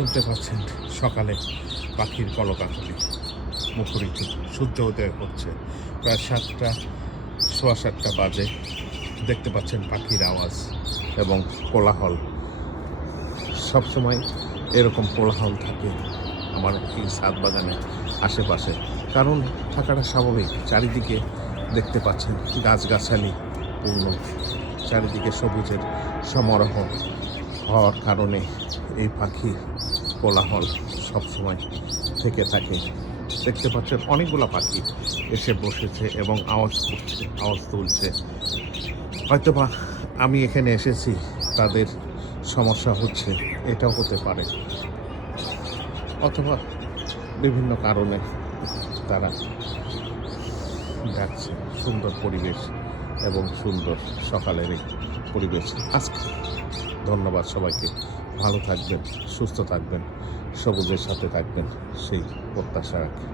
শুনতে পাচ্ছেন সকালে পাখির কলকাকলি মুখরিত, সূর্য উদয় হচ্ছে, প্রায় 7টা বাজে। দেখতে পাচ্ছেন পাখির আওয়াজ এবং কোলাহল। সবসময় এরকম কোলাহল থাকে আমার এই ছাদ বাগানে আশেপাশে, কারণ থাকাটা স্বাভাবিক। চারিদিকে দেখতে পাচ্ছেন গাছগাছালি পূর্ণ, চারিদিকে সবুজের সমারোহ হওয়ার কারণে এই পাখির কোলাহল সবসময় থেকে থাকে। দেখতে পাচ্ছেন অনেকগুলো পাখি এসে বসেছে এবং আওয়াজ করছে, আওয়াজ তুলছে। হয়তোবা আমি এখানে এসেছি, তাদের সমস্যা হচ্ছে, এটাও হতে পারে, অথবা বিভিন্ন কারণে তারা ডাকছে। সুন্দর পরিবেশ এবং সুন্দর সকালের এই পরিবেশ আজকে। ধন্যবাদ সবাইকে। ভালো থাকবেন, সুস্থ থাকবেন, সবুজের সাথে থাকবেন, সেই প্রত্যাশা রাখি।